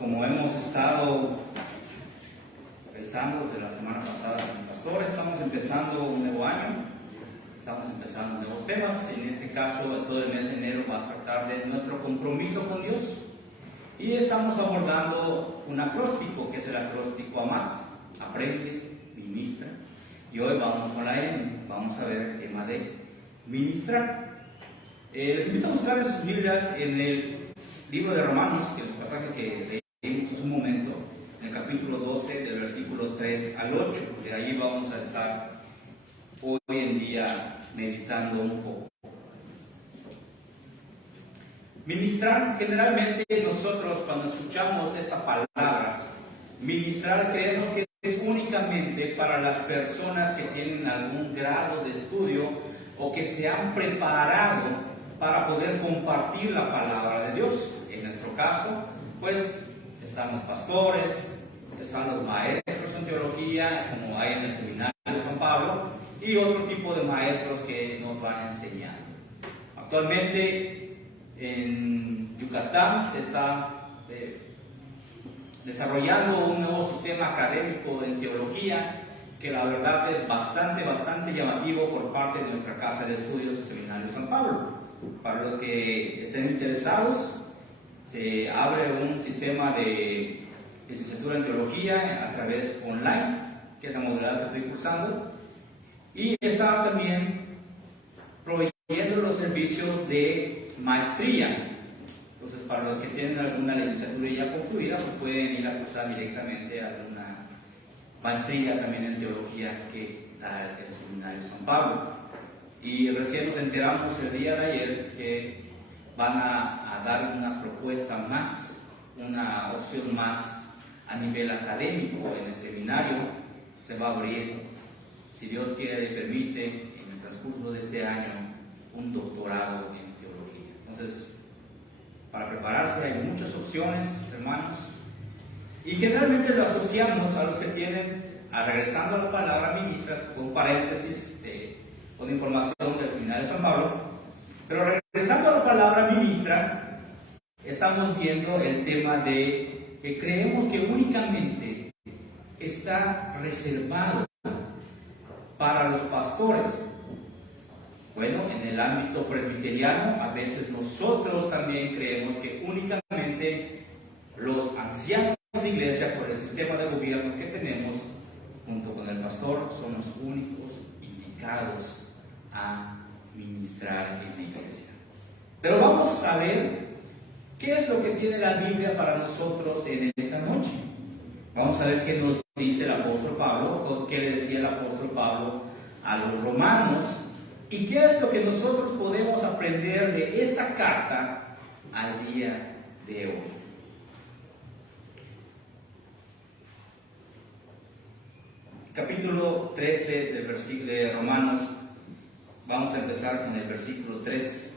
Como hemos estado pensando desde la semana pasada con el pastor, estamos empezando un nuevo año, estamos empezando nuevos temas. En este caso, todo el mes de enero va a tratar de nuestro compromiso con Dios. Y estamos abordando un acróstico, que es el acróstico AMAT, aprende, ministra. Y hoy vamos con la M, vamos a ver el tema de ministrar. Les invito a buscar en sus Biblias en el libro de Romanos, que es el pasaje que leímos hace un momento, en el capítulo 12, del versículo 3 al 8. De ahí vamos a estar hoy en día meditando un poco. Ministrar, generalmente nosotros cuando escuchamos esta palabra, ministrar, creemos que es únicamente para las personas que tienen algún grado de estudio o que se han preparado para poder compartir la palabra de Dios. En nuestro caso, pues, están los pastores, están los maestros en teología, como hay en el seminario de San Pablo, y otro tipo de maestros que nos van a enseñar. Actualmente, en Yucatán se está desarrollando un nuevo sistema académico en teología que la verdad es bastante llamativo por parte de nuestra casa de estudios del seminario de San Pablo. Para los que estén interesados, se abre un sistema de licenciatura en teología a través online, que es la modalidad que estoy cursando, y está también proveyendo los servicios de maestría. Entonces, para los que tienen alguna licenciatura ya concluida, pues pueden ir a cursar directamente a alguna maestría también en teología que da el seminario de San Pablo. Y recién nos enteramos el día de ayer que van a dar una propuesta más, una opción más a nivel académico en el seminario. Se va a abrir, si Dios quiere y permite, en el transcurso de este año, un doctorado en teología. Entonces, para prepararse hay muchas opciones, hermanos, y generalmente lo asociamos a los que tienen, regresando a la palabra ministras, con paréntesis, con información del seminario de San Pablo, pero regresando a la palabra ministra, estamos viendo el tema de que creemos que únicamente está reservado para los pastores. Bueno, en el ámbito presbiteriano, a veces nosotros también creemos que únicamente los ancianos de iglesia, por el sistema de gobierno que tenemos, junto con el pastor, son los únicos indicados a ministrar en la iglesia. Pero vamos a ver qué es lo que tiene la Biblia para nosotros en esta noche. Vamos a ver qué nos dice el apóstol Pablo, o qué le decía el apóstol Pablo a los romanos, y qué es lo que nosotros podemos aprender de esta carta al día de hoy. Capítulo 13 del versículo de Romanos, vamos a empezar con el versículo 3.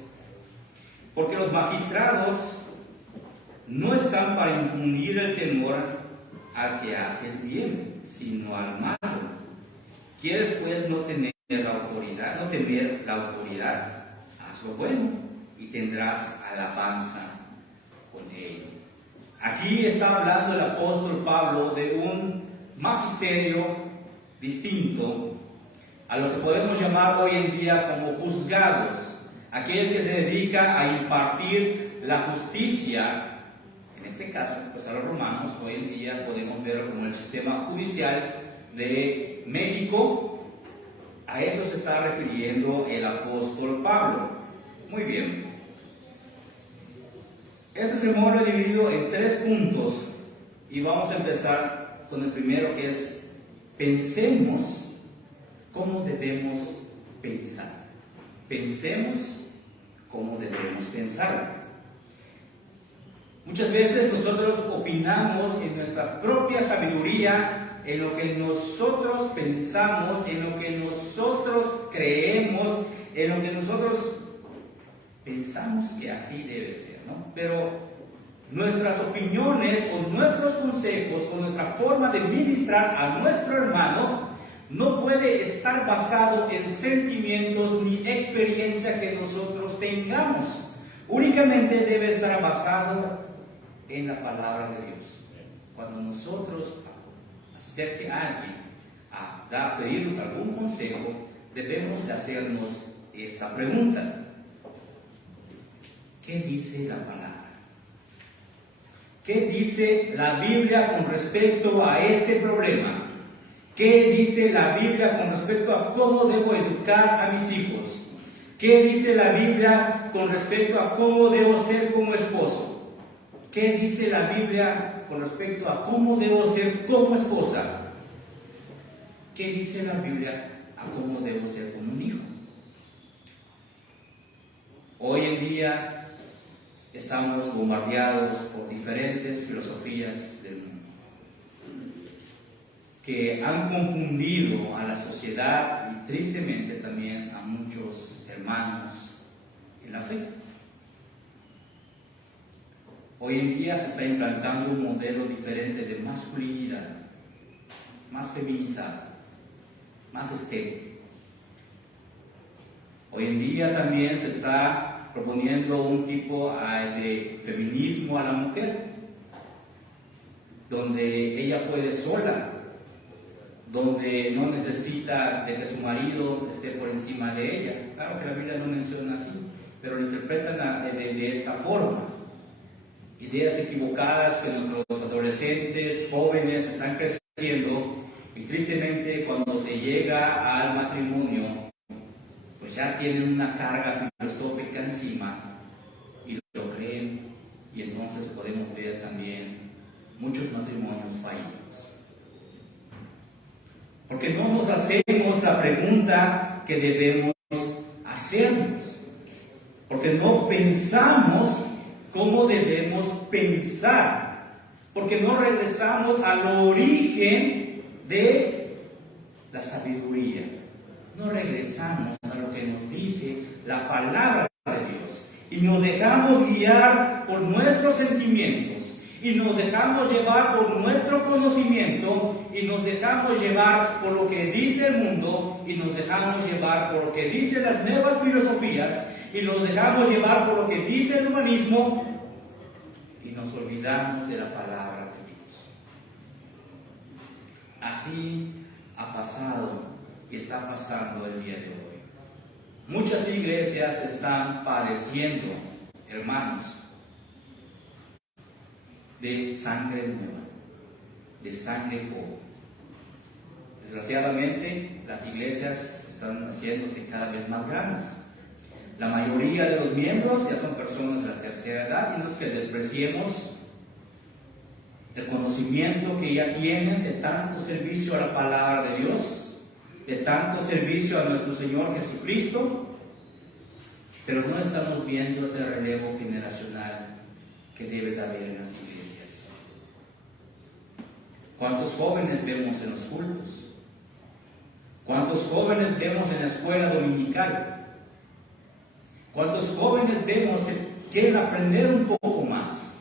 Porque los magistrados no están para infundir el temor al que hace el bien, sino al malo. ¿Quieres pues no temer la autoridad, haz lo bueno y tendrás alabanza con ello. Aquí está hablando el apóstol Pablo de un magisterio distinto a lo que podemos llamar hoy en día como juzgados, aquel que se dedica a impartir la justicia. En este caso, pues a los romanos, hoy en día podemos verlo como el sistema judicial de México. A eso se está refiriendo el apóstol Pablo. Muy bien. Este sermón lo he dividido en 3 puntos y vamos a empezar con el primero, que es: pensemos cómo debemos pensar. Pensemos cómo debemos pensar. Muchas veces nosotros opinamos en nuestra propia sabiduría, en lo que nosotros pensamos, en lo que nosotros creemos, en lo que nosotros pensamos que así debe ser, ¿no? Pero nuestras opiniones o nuestros consejos o nuestra forma de ministrar a nuestro hermano no puede estar basado en sentimientos ni experiencia que nosotros tengamos. Únicamente debe estar basado en la palabra de Dios. cuando nosotros acerque a alguien a pedirnos algún consejo, debemos de hacernos esta pregunta: ¿qué dice la palabra? ¿Qué dice la Biblia con respecto a este problema? ¿Qué dice la Biblia con respecto a cómo debo educar a mis hijos? ¿Qué dice la Biblia con respecto a cómo debo ser como esposo? ¿Qué dice la Biblia con respecto a cómo debo ser como esposa? ¿Qué dice la Biblia a cómo debo ser como un hijo? Hoy en día estamos bombardeados por diferentes filosofías del mundo que han confundido a la sociedad y tristemente también a muchos hermanos en la fe. Hoy en día se está implantando un modelo diferente de masculinidad, más feminizado, más estético. Hoy en día también se está proponiendo un tipo de feminismo a la mujer, donde ella puede sola, donde no necesita de que su marido esté por encima de ella. Claro que la Biblia no menciona así, pero lo interpretan de esta forma. Ideas equivocadas que nuestros adolescentes, jóvenes están creciendo, y tristemente cuando se llega al matrimonio, pues ya tienen una carga filosófica encima y lo creen, y entonces podemos ver también muchos matrimonios fallidos. Porque no nos hacemos la pregunta que debemos hacernos, porque no pensamos cómo debemos pensar, porque no regresamos al origen de la sabiduría, no regresamos a lo que nos dice la palabra de Dios y nos dejamos guiar por nuestros sentimientos y nos dejamos llevar por nuestro conocimiento y nos dejamos llevar por lo que dice el mundo y nos dejamos llevar por lo que dicen las nuevas filosofías y nos dejamos llevar por lo que dice el humanismo y nos olvidamos de la palabra de Dios. Así ha pasado y está pasando el día de hoy. Muchas iglesias están padeciendo, hermanos, de sangre nueva, de sangre joven. Desgraciadamente, las iglesias están haciéndose cada vez más grandes. La mayoría de los miembros ya son personas de la tercera edad, y no es que despreciemos el conocimiento que ya tienen de tanto servicio a la palabra de Dios, de tanto servicio a nuestro Señor Jesucristo, pero no estamos viendo ese relevo generacional que debe de haber en las iglesias. ¿Cuántos jóvenes vemos en los cultos? ¿Cuántos jóvenes vemos en la escuela dominical? ¿Cuántos jóvenes vemos que quieren aprender un poco más?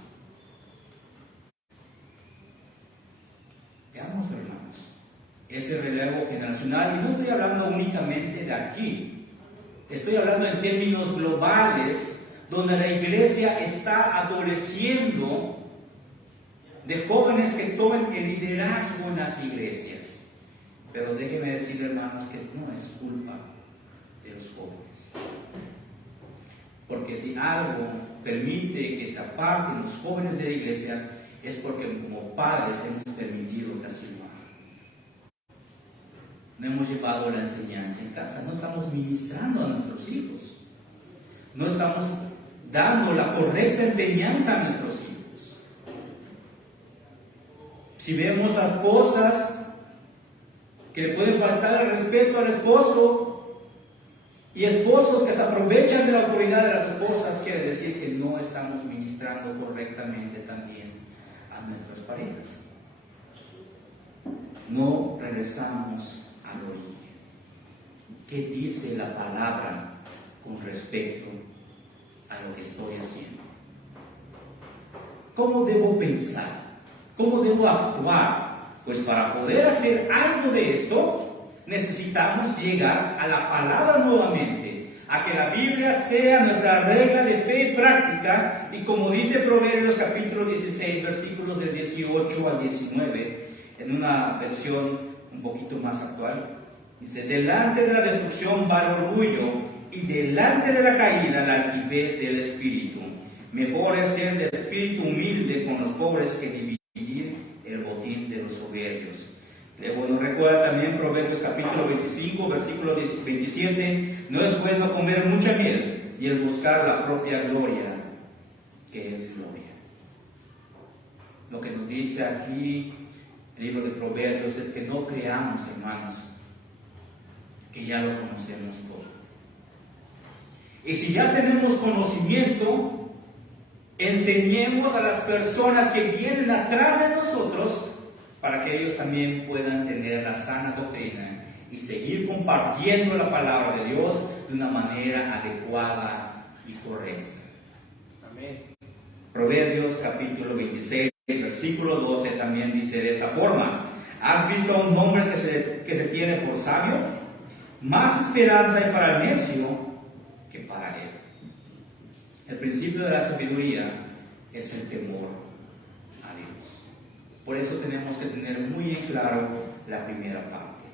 Veamos, hermanos, ese relevo generacional, y no estoy hablando únicamente de aquí, estoy hablando en términos globales, donde la iglesia está adoleciendo de jóvenes que tomen el liderazgo en las iglesias. Pero déjenme decir, hermanos, que no es culpa de los jóvenes. Porque si algo permite que se aparten los jóvenes de la iglesia, es porque como padres hemos permitido que así lo hagan. No hemos llevado la enseñanza en casa, no estamos ministrando a nuestros hijos, no estamos dando la correcta enseñanza a nuestros hijos. Si vemos a esposas que le pueden faltar el respeto al esposo y esposos que se aprovechan de la autoridad de las esposas, quiere decir que no estamos ministrando correctamente también a nuestras parejas. No regresamos al origen. ¿Qué dice la palabra con respecto a lo que estoy haciendo? ¿Cómo debo pensar? ¿Cómo debo actuar? Pues para poder hacer algo de esto, necesitamos llegar a la palabra nuevamente, a que la Biblia sea nuestra regla de fe y práctica. práctica, y como dice Proverbios capítulo 16, versículos del 18 al 19, en una versión un poquito más actual, dice: delante de la destrucción va el orgullo, y delante de la caída la altivez del espíritu. Mejor es ser de espíritu humilde con los pobres que dividir el botín de los soberbios. Luego nos recuerda también Proverbios capítulo 25, versículo 27, no es bueno comer mucha miel y el buscar la propia gloria, que es gloria. Lo que nos dice aquí el libro de Proverbios es que no creamos, hermanos, que ya lo conocemos todo. Y si ya tenemos conocimiento, enseñemos a las personas que vienen atrás de nosotros para que ellos también puedan tener la sana doctrina y seguir compartiendo la palabra de Dios de una manera adecuada y correcta. Amén. Proverbios capítulo 26, versículo 12 también dice de esta forma: ¿has visto a un hombre que se tiene por sabio? Más esperanza hay para el necio que para él. El principio de la sabiduría es el temor a Dios. Por eso tenemos que tener muy en claro la primera parte.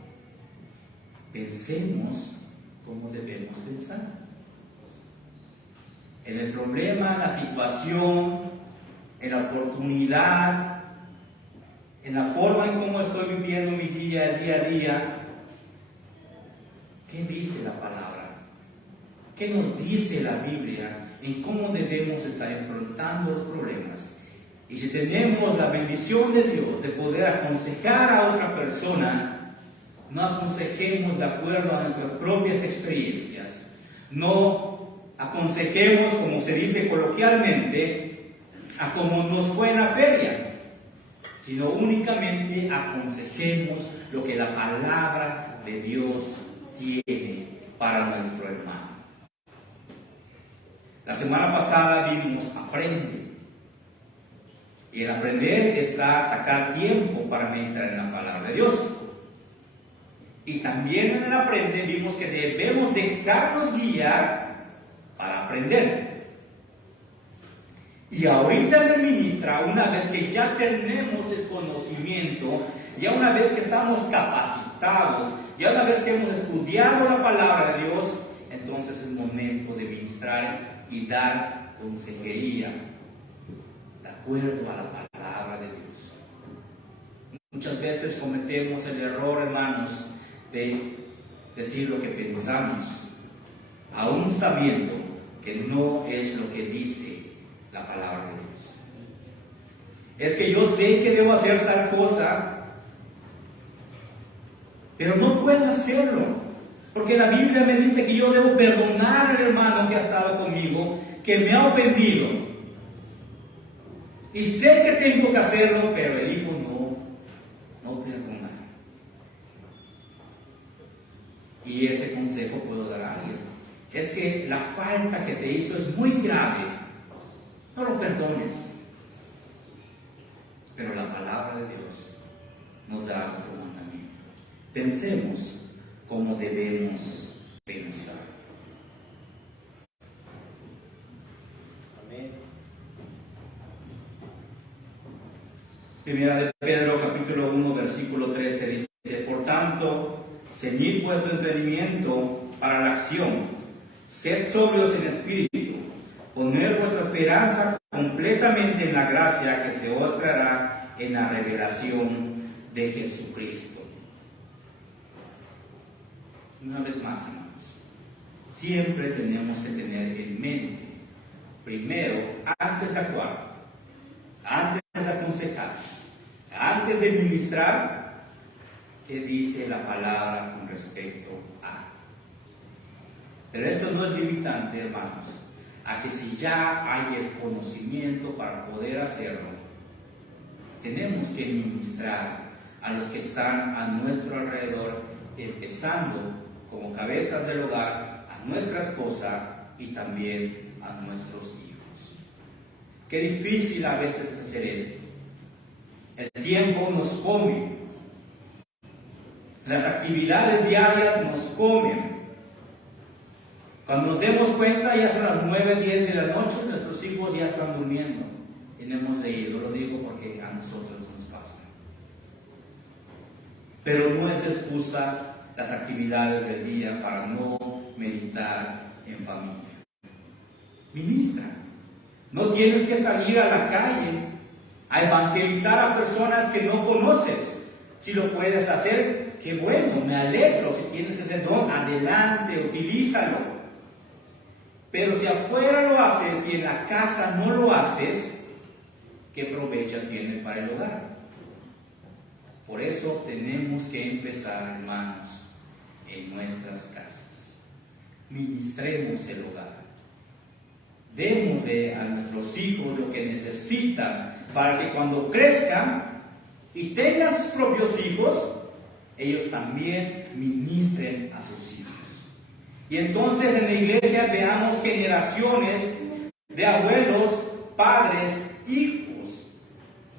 Pensemos como debemos pensar. En el problema, en la situación, en la oportunidad, en la forma en cómo estoy viviendo mi día a día, ¿qué dice la palabra? ¿Qué nos dice la Biblia en cómo debemos estar enfrentando los problemas? Y si tenemos la bendición de Dios de poder aconsejar a otra persona, no aconsejemos de acuerdo a nuestras propias experiencias. No aconsejemos, como se dice coloquialmente, a como nos fue en la feria, sino únicamente aconsejemos lo que la palabra de Dios tiene para nuestro hermano. La semana pasada vimos aprende. Y el aprender está sacar tiempo para meditar en la palabra de Dios. Y también en el aprende vimos que debemos dejarnos guiar para aprender. Y ahorita en el ministra, una vez que ya tenemos el conocimiento, ya una vez que estamos capacitados, ya una vez que hemos estudiado la palabra de Dios, entonces es momento de ministrar y dar consejería de acuerdo a la palabra de Dios. Muchas veces cometemos el error, hermanos, de decir lo que pensamos, aún sabiendo que no es lo que dice la palabra de Dios. Es que yo sé que debo hacer tal cosa, pero no puedo hacerlo, porque la Biblia me dice que yo debo perdonar al hermano que ha estado conmigo, que me ha ofendido. Y sé que tengo que hacerlo, pero elijo no perdonar. Y ese consejo puedo dar a alguien. Es que la falta que te hizo es muy grave. No lo perdones. Pero la palabra de Dios nos da otro mandamiento. Pensemos como debemos pensar. Amén. Primera de Pedro, capítulo 1, versículo 13, dice: por tanto, ceñid vuestro entendimiento para la acción, sed sobrios en espíritu, poner vuestra esperanza completamente en la gracia que se os traerá en la revelación de Jesucristo. Una vez más, hermanos, siempre tenemos que tener en mente, primero, antes de actuar, antes de aconsejar, antes de ministrar, ¿qué dice la palabra con respecto a? Pero esto no es limitante, hermanos, a que si ya hay el conocimiento para poder hacerlo, tenemos que ministrar a los que están a nuestro alrededor, empezando como cabezas del hogar, a nuestra esposa y también a nuestros hijos. Qué difícil a veces hacer esto. El tiempo nos come. Las actividades diarias nos comen. Cuando nos demos cuenta, ya son las 9, 10 de la noche, nuestros hijos ya están durmiendo. Y no hemos leído, lo digo porque a nosotros nos pasa. Pero no es excusa las actividades del día para no meditar en familia. Ministra. No tienes que salir a la calle a evangelizar a personas que no conoces. Si lo puedes hacer, qué bueno, me alegro. Si tienes ese don, adelante, utilízalo. Pero si afuera lo haces y en la casa no lo haces, ¿qué provecho tiene para el hogar? Por eso tenemos que empezar, hermanos, en nuestras casas. Ministremos el hogar. Démosle a nuestros hijos lo que necesitan para que cuando crezcan y tengan sus propios hijos, ellos también ministren a sus hijos. Y entonces en la iglesia veamos generaciones de abuelos, padres, hijos,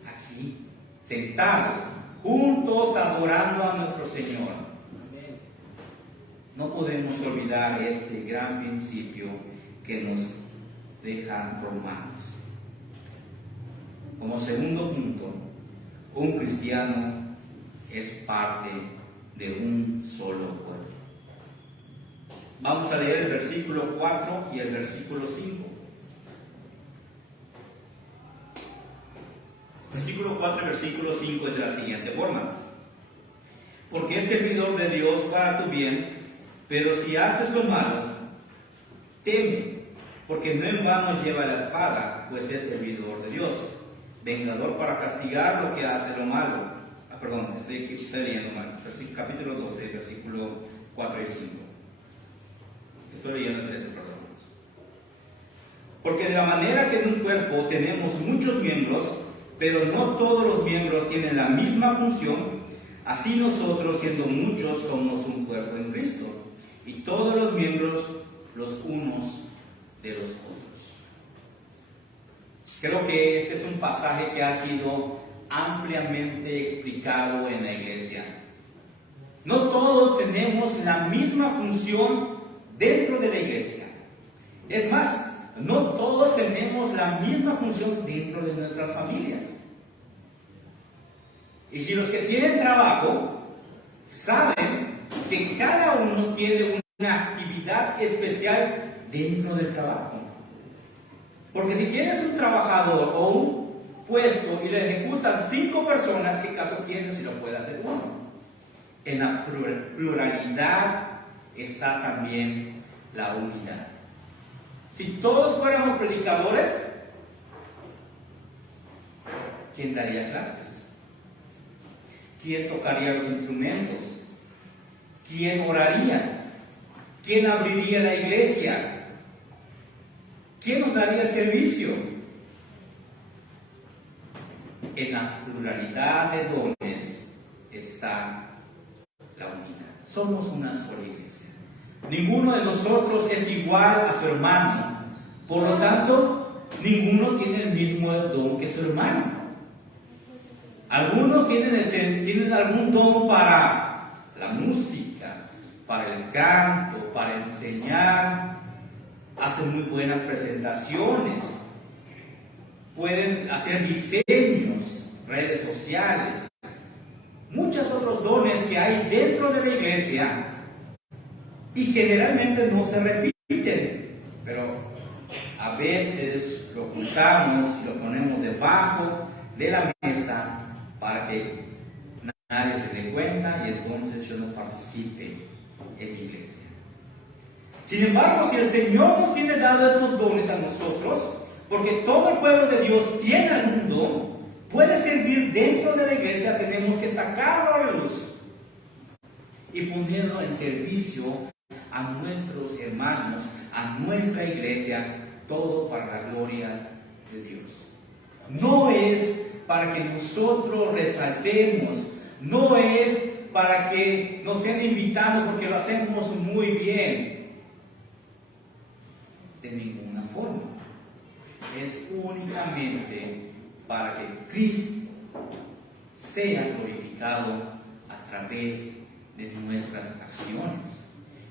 aquí, sentados, juntos adorando a nuestro Señor. No podemos olvidar este gran principio que nos deja Romanos. Como segundo punto, un cristiano es parte de un solo cuerpo. Vamos a leer el versículo 4 y el versículo 5. Versículo 4 y versículo 5 es de la siguiente forma: porque es servidor de Dios para tu bien, pero si haces lo malo, teme, porque no en vano lleva la espada, pues es servidor de Dios, vengador para castigar lo que hace lo malo. Estoy leyendo mal. Capítulo 12, versículo 4 y 5. Estoy leyendo el 13, perdón. Porque de la manera que en un cuerpo tenemos muchos miembros, pero no todos los miembros tienen la misma función, así nosotros, siendo muchos, somos un cuerpo en Cristo, y todos los miembros los unos de los otros. Creo que este es un pasaje que ha sido ampliamente explicado en la iglesia. No todos tenemos la misma función dentro de la iglesia. Es más, no todos tenemos la misma función dentro de nuestras familias. Y si los que tienen trabajo saben que cada uno tiene una actividad especial dentro del trabajo. Porque si tienes un trabajador o un puesto y le ejecutan 5 personas, ¿qué caso tiene si lo puede hacer uno? En la pluralidad está también la unidad. Si todos fuéramos predicadores, ¿quién daría clases? ¿Quién tocaría los instrumentos? ¿Quién oraría? ¿Quién abriría la iglesia? ¿Quién nos daría el servicio? En la pluralidad de dones está la unidad. Somos una sola iglesia. Ninguno de nosotros es igual a su hermano. Por lo tanto, ninguno tiene el mismo don que su hermano. Algunos tienen algún don para la música, para el canto, para enseñar, hacen muy buenas presentaciones, pueden hacer diseños, redes sociales, muchos otros dones que hay dentro de la iglesia y generalmente no se repiten, pero a veces lo ocultamos y lo ponemos debajo de la mesa para que nadie se dé cuenta y entonces yo no participe en mi iglesia. Sin embargo, si el Señor nos tiene dado estos dones a nosotros, porque todo el pueblo de Dios tiene algún don, puede servir dentro de la iglesia, tenemos que sacarlo a la luz y ponerlo en servicio a nuestros hermanos, a nuestra iglesia, todo para la gloria de Dios. No es para que nosotros resaltemos, no es para que nos estén invitando porque lo hacemos muy bien. De ninguna forma. Es únicamente para que Cristo sea glorificado a través de nuestras acciones.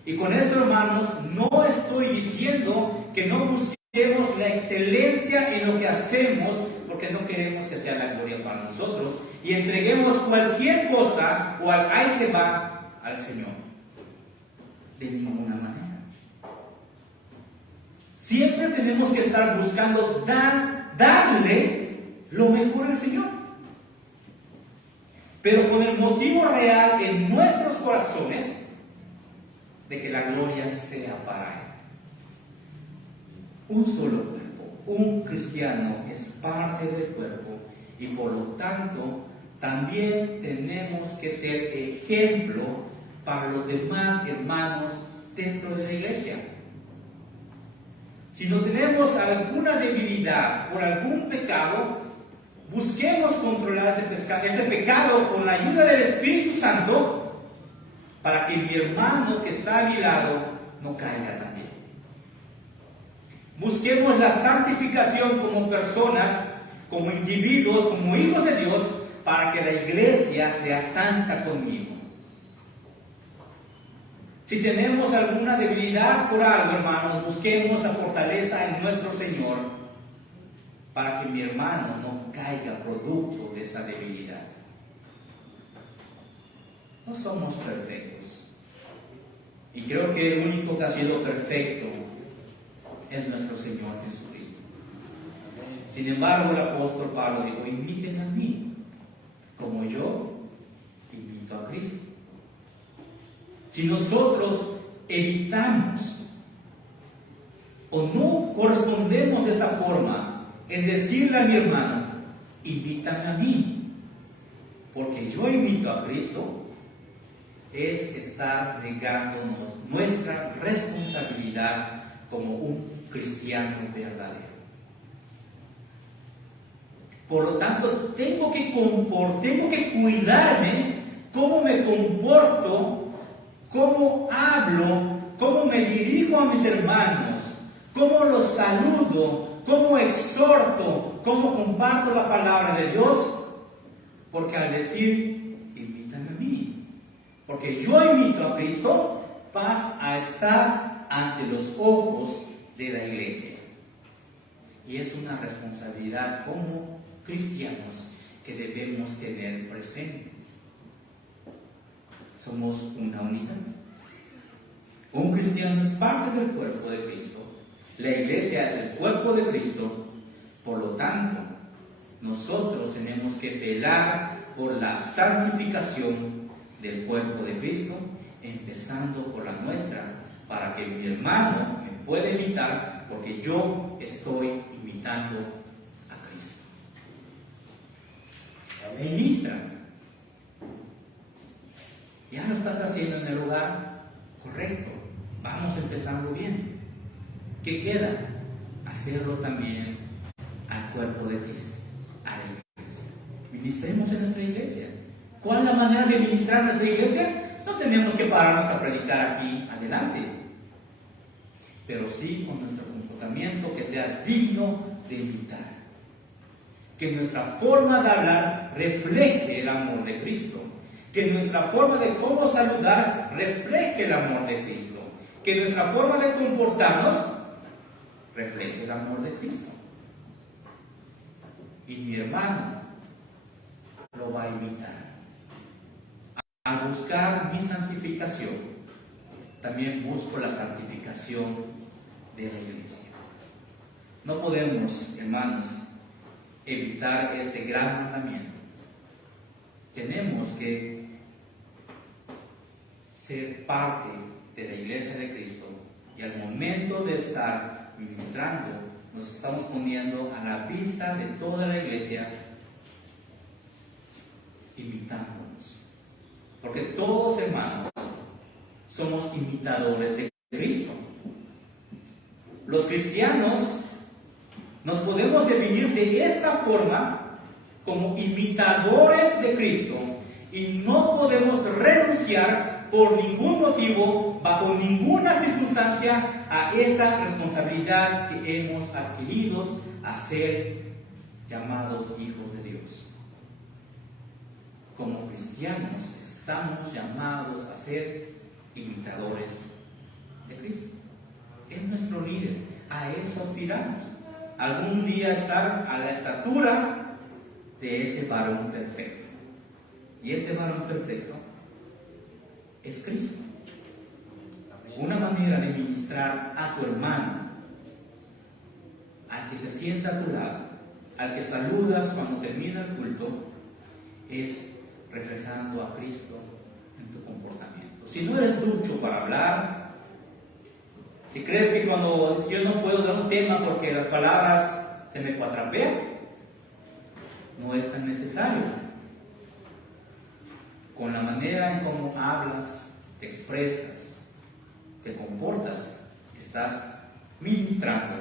Y con esto, hermanos, no estoy diciendo que no busquemos la excelencia en lo que hacemos, porque no queremos que sea la gloria para nosotros, y entreguemos cualquier cosa o ahí se va al Señor. De ninguna manera. Siempre tenemos que estar buscando darle lo mejor al Señor. Pero con el motivo real en nuestros corazones de que la gloria sea para Él. Un solo cuerpo, un cristiano es parte del cuerpo y por lo tanto también tenemos que ser ejemplo para los demás hermanos dentro de la iglesia. Si no tenemos alguna debilidad por algún pecado, busquemos controlar ese pecado con la ayuda del Espíritu Santo para que mi hermano que está a mi lado no caiga también. Busquemos la santificación como personas, como individuos, como hijos de Dios, para que la iglesia sea santa conmigo. Si tenemos alguna debilidad por algo, hermanos, busquemos la fortaleza en nuestro Señor para que mi hermano no caiga producto de esa debilidad. No somos perfectos. Y creo que el único que ha sido perfecto es nuestro Señor Jesucristo. Sin embargo, el apóstol Pablo dijo, inviten a mí, como yo invito a Cristo. Si nosotros evitamos o no correspondemos de esta forma en decirle a mi hermano, invítame a mí, porque yo invito a Cristo, es estar negándonos nuestra responsabilidad como un cristiano verdadero. Por lo tanto, tengo que cuidarme cómo me comporto, cómo hablo, cómo me dirijo a mis hermanos, cómo los saludo, cómo exhorto, cómo comparto la palabra de Dios, porque al decir, invítame a mí, porque yo invito a Cristo, vas a estar ante los ojos de la iglesia. Y es una responsabilidad como cristianos que debemos tener presente. Somos una unidad. Un cristiano es parte del cuerpo de Cristo. La iglesia es el cuerpo de Cristo. Por lo tanto, nosotros tenemos que velar por la santificación del cuerpo de Cristo, empezando por la nuestra, para que mi hermano me pueda imitar, porque yo estoy imitando a Cristo. Ministra. Ya lo estás haciendo en el lugar correcto. Vamos empezando bien. ¿Qué queda? Hacerlo también al cuerpo de Cristo, a la iglesia. Ministremos en nuestra iglesia. ¿Cuál es la manera de ministrar en nuestra iglesia? No tenemos que pararnos a predicar aquí adelante, pero sí con nuestro comportamiento que sea digno de imitar. Que nuestra forma de hablar refleje el amor de Cristo. Que nuestra forma de cómo saludar refleje el amor de Cristo. Que nuestra forma de comportarnos refleje el amor de Cristo. Y mi hermano lo va a imitar. Al buscar mi santificación, también busco la santificación de la iglesia. No podemos, hermanos, evitar este gran mandamiento. Tenemos que ser parte de la iglesia de Cristo y al momento de estar ministrando nos estamos poniendo a la vista de toda la iglesia, imitándonos, porque todos, hermanos, somos imitadores de Cristo. Los cristianos nos podemos definir de esta forma como imitadores de Cristo y no podemos renunciar por ningún motivo, bajo ninguna circunstancia, a esa responsabilidad que hemos adquirido a ser llamados hijos de Dios. Como cristianos estamos llamados a ser imitadores miren, a eso aspiramos. Algún día estar a la estatura de ese varón perfecto. Y ese varón perfecto es Cristo. Una manera de ministrar a tu hermano, al que se sienta a tu lado, al que saludas cuando termina el culto, es reflejando a Cristo en tu comportamiento. Si no eres ducho para hablar, si crees que cuando yo no puedo dar un tema porque las palabras se me cuatrapean, no es tan necesario. Con la manera en cómo hablas, te expresas, te comportas, estás ministrando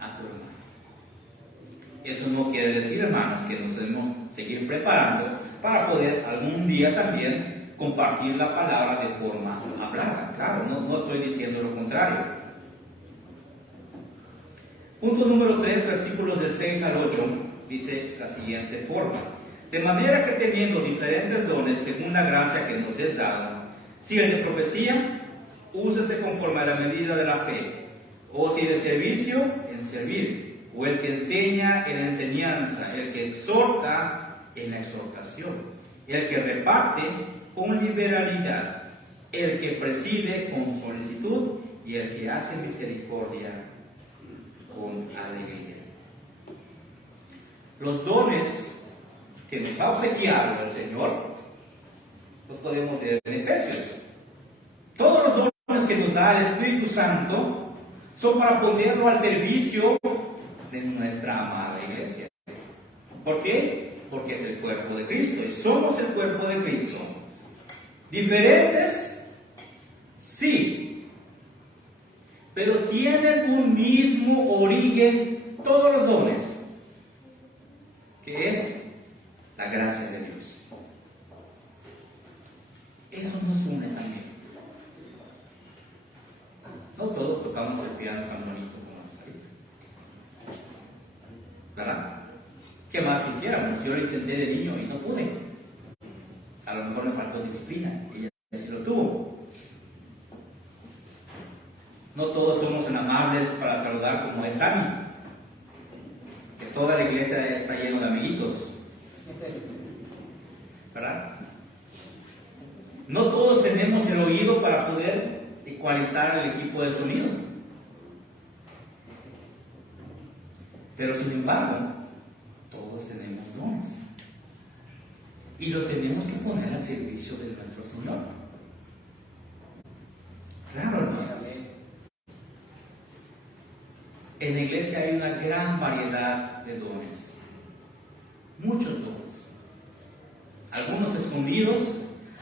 a tu hermano. Eso no quiere decir, hermanos, que nos debemos seguir preparando para poder algún día también compartir la palabra de forma hablada. Claro, no estoy diciendo lo contrario. Punto número 3, versículos del 6 al 8, dice la siguiente forma: de manera que teniendo diferentes dones según la gracia que nos es dada, si el de profecía, úsese conforme a la medida de la fe, o si de servicio, en servir, o el que enseña en la enseñanza, el que exhorta en la exhortación, el que reparte con liberalidad, el que preside con solicitud y el que hace misericordia con alegría. Los dones que nos ha obsequiado el Señor los podemos ver en Efesios. Todos los dones que nos da el Espíritu Santo son para ponerlo al servicio de nuestra amada iglesia. ¿Por qué? Porque es el cuerpo de Cristo y somos el cuerpo de Cristo. ¿Diferentes? Sí. Pero tienen un mismo origen todos los dones, que es la gracia de Dios. Eso nos une también. No todos tocamos el piano tan bonito como ahorita, ¿verdad? ¿Qué más quisiéramos? Yo lo intenté de niño y no pude. A lo mejor me faltó disciplina, ella sí lo tuvo. No todos somos tan amables para saludar como es Sammy, que toda la iglesia está llena de amiguitos, ¿verdad? No todos tenemos el oído para poder ecualizar el equipo de sonido. Pero sin embargo, todos tenemos dones. Y los tenemos que poner al servicio de nuestro Señor. Claro, hermanos. En la iglesia hay una gran variedad de dones. Muchos dones. Algunos escondidos,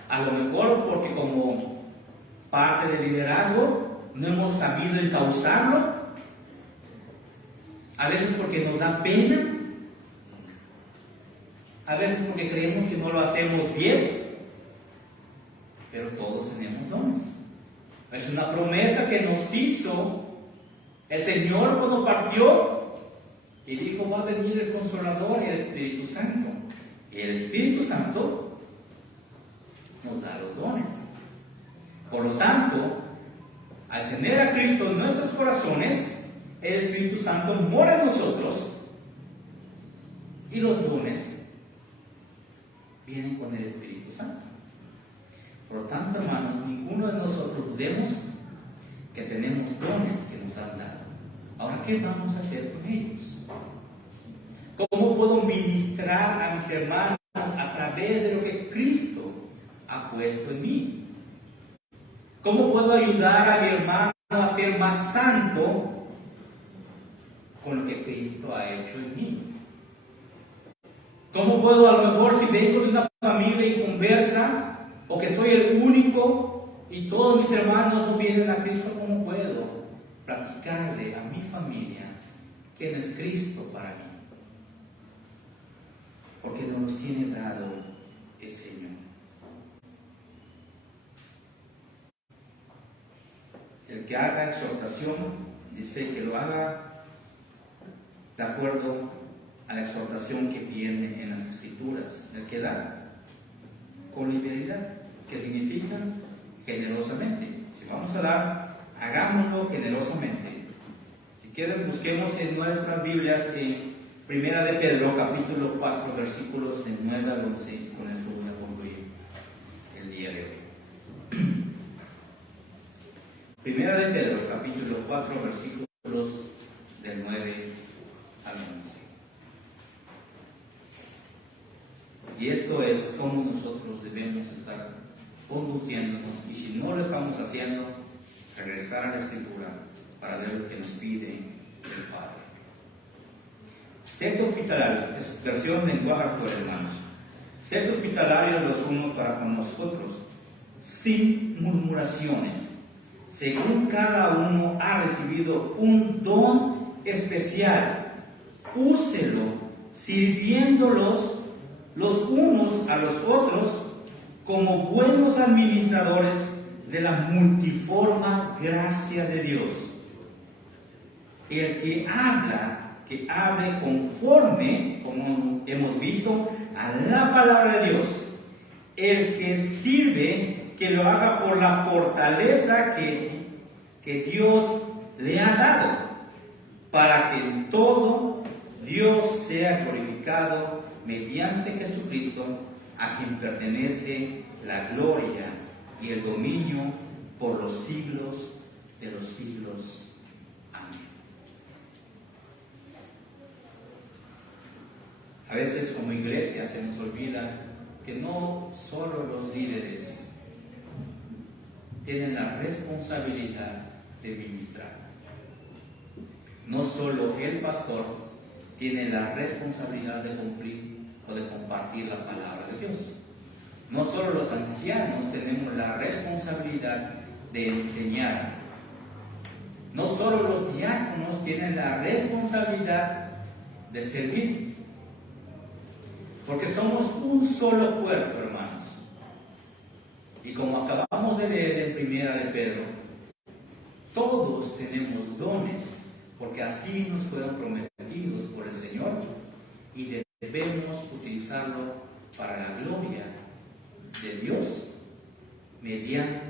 a lo mejor porque como parte del liderazgo no hemos sabido encauzarlo, a veces porque nos da pena, a veces porque creemos que no lo hacemos bien, pero todos tenemos dones. Es una promesa que nos hizo el Señor cuando partió y dijo: va a venir el Consolador, el Espíritu Santo. Y el Espíritu Santo nos da los dones. Por lo tanto, al tener a Cristo en nuestros corazones, el Espíritu Santo mora en nosotros y los dones vienen con el Espíritu Santo. Por lo tanto, hermanos, ninguno de nosotros dudemos que tenemos dones que nos han dado. Ahora, ¿qué vamos a hacer con ellos? ¿Cómo puedo ministrar a mis hermanos a través de lo que Cristo ha puesto en mí? ¿Cómo puedo ayudar a mi hermano a ser más santo con lo que Cristo ha hecho en mí? ¿Cómo puedo, a lo mejor, si vengo de una familia inconversa, o que soy el único y todos mis hermanos no vienen a Cristo, cómo puedo platicarle a mi familia quién es Cristo para mí? Porque nos tiene dado el Señor. El que haga exhortación, dice que lo haga de acuerdo a la exhortación que viene en las Escrituras. El que da con liberalidad, que significa generosamente. Si vamos a dar, hagámoslo generosamente, quiero busquemos en nuestras Biblias en Primera de Pedro, capítulo 4, versículos de 9 al 11, y con esto voy a concluir el día de hoy. Primera de Pedro, capítulo 4, versículos del 9 al 11. Y esto es cómo nosotros debemos estar conduciéndonos, y si no lo estamos haciendo, regresar a la Escritura para ver lo que nos pide el Padre. Sed hospitalarios, es versión lenguaje actual, hermanos. Sed hospitalarios los unos para con los otros, sin murmuraciones, según cada uno ha recibido un don especial, úselo, sirviéndolos los unos a los otros como buenos administradores de la multiforme gracia de Dios. El que hable conforme, como hemos visto, a la palabra de Dios. El que sirve, que lo haga por la fortaleza que Dios le ha dado, para que en todo Dios sea glorificado mediante Jesucristo, a quien pertenece la gloria y el dominio por los siglos de los siglos. Amén. A veces como iglesia se nos olvida que no solo los líderes tienen la responsabilidad de ministrar. No solo el pastor tiene la responsabilidad de cumplir o de compartir la palabra de Dios. No solo los ancianos tenemos la responsabilidad de enseñar. No solo los diáconos tienen la responsabilidad de servir. Porque somos un solo cuerpo, hermanos. Y como acabamos de leer en Primera de Pedro, todos tenemos dones, porque así nos fueron prometidos por el Señor, y debemos utilizarlo para la gloria de Dios mediante